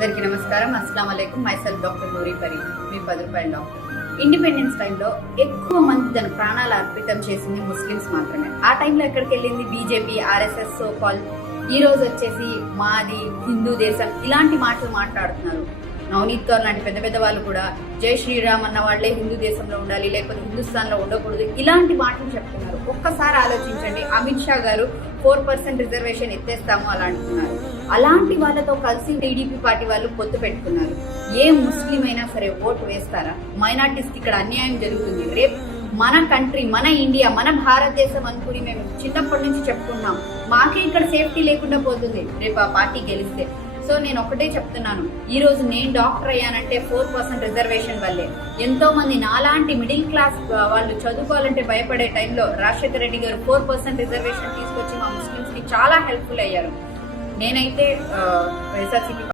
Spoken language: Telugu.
అందరికీ నమస్కారం. అస్సలాం అలైకుం. మైసెల్ఫ్ డాక్టర్ నూరి పరీం, మీ 10 రూపాయల డాక్టర్. ఇండిపెండెన్స్ టైంలో ఎక్కువ మంది తన ప్రాణాలు అర్పితం చేసింది ముస్లిమ్స్ మాత్రమే. ఆ టైంలో ఎక్కడికి వెళ్ళింది బీజేపీ, ఆర్ఎస్ఎస్, సో కాల్. ఈ రోజు వచ్చేసి మాది హిందూ దేశం ఇలాంటి మాటలు మాట్లాడుతున్నారు. నవనీత్ కౌర్ లాంటి పెద్ద పెద్ద వాళ్ళు కూడా జై శ్రీరామ్ అన్న వాళ్లే హిందూ దేశంలో ఉండాలి, లేకపోతే హిందుస్థాన్ లో ఉండకూడదు, ఇలాంటి మాటలు చెప్తున్నారు. ఒక్కసారి ఆలోచించండి. అమిత్ షా గారు 4% రిజర్వేషన్ ఎత్తేస్తాము అలా అంటున్నారు. అలాంటి వాళ్ళతో కలిసి టీడీపీ పార్టీ వాళ్ళు పొత్తు పెట్టుకున్నారు. ఏ ముస్లిం అయినా సరే ఓటు వేస్తారా? మైనార్టీస్ కి ఇక్కడ అన్యాయం జరుగుతుంది. రేపు మన కంట్రీ, మన ఇండియా, మన భారతదేశం అనుకుని మేము చిన్నప్పటి నుంచి చెప్పుకున్నాం. మాకే ఇక్కడ సేఫ్టీ లేకుండా పోతుంది రేపు ఆ పార్టీ గెలిస్తే. సో నేను ఒకటే చెప్తున్నాను, ఈ రోజు నేను డాక్టర్ అయ్యానంటే 4% రిజర్వేషన్ వల్లే. ఎంతో మంది నాలాంటి మిడిల్ క్లాస్ వాళ్ళు చదువుకోవాలంటే భయపడే టైంలో రాజశేఖర రెడ్డి గారు 4% రిజర్వేషన్ తీసుకొచ్చి మా ముస్లిమ్స్ కి చాలా హెల్ప్ఫుల్ అయ్యారు. నేనైతే వైఎస్ఆర్సీపీ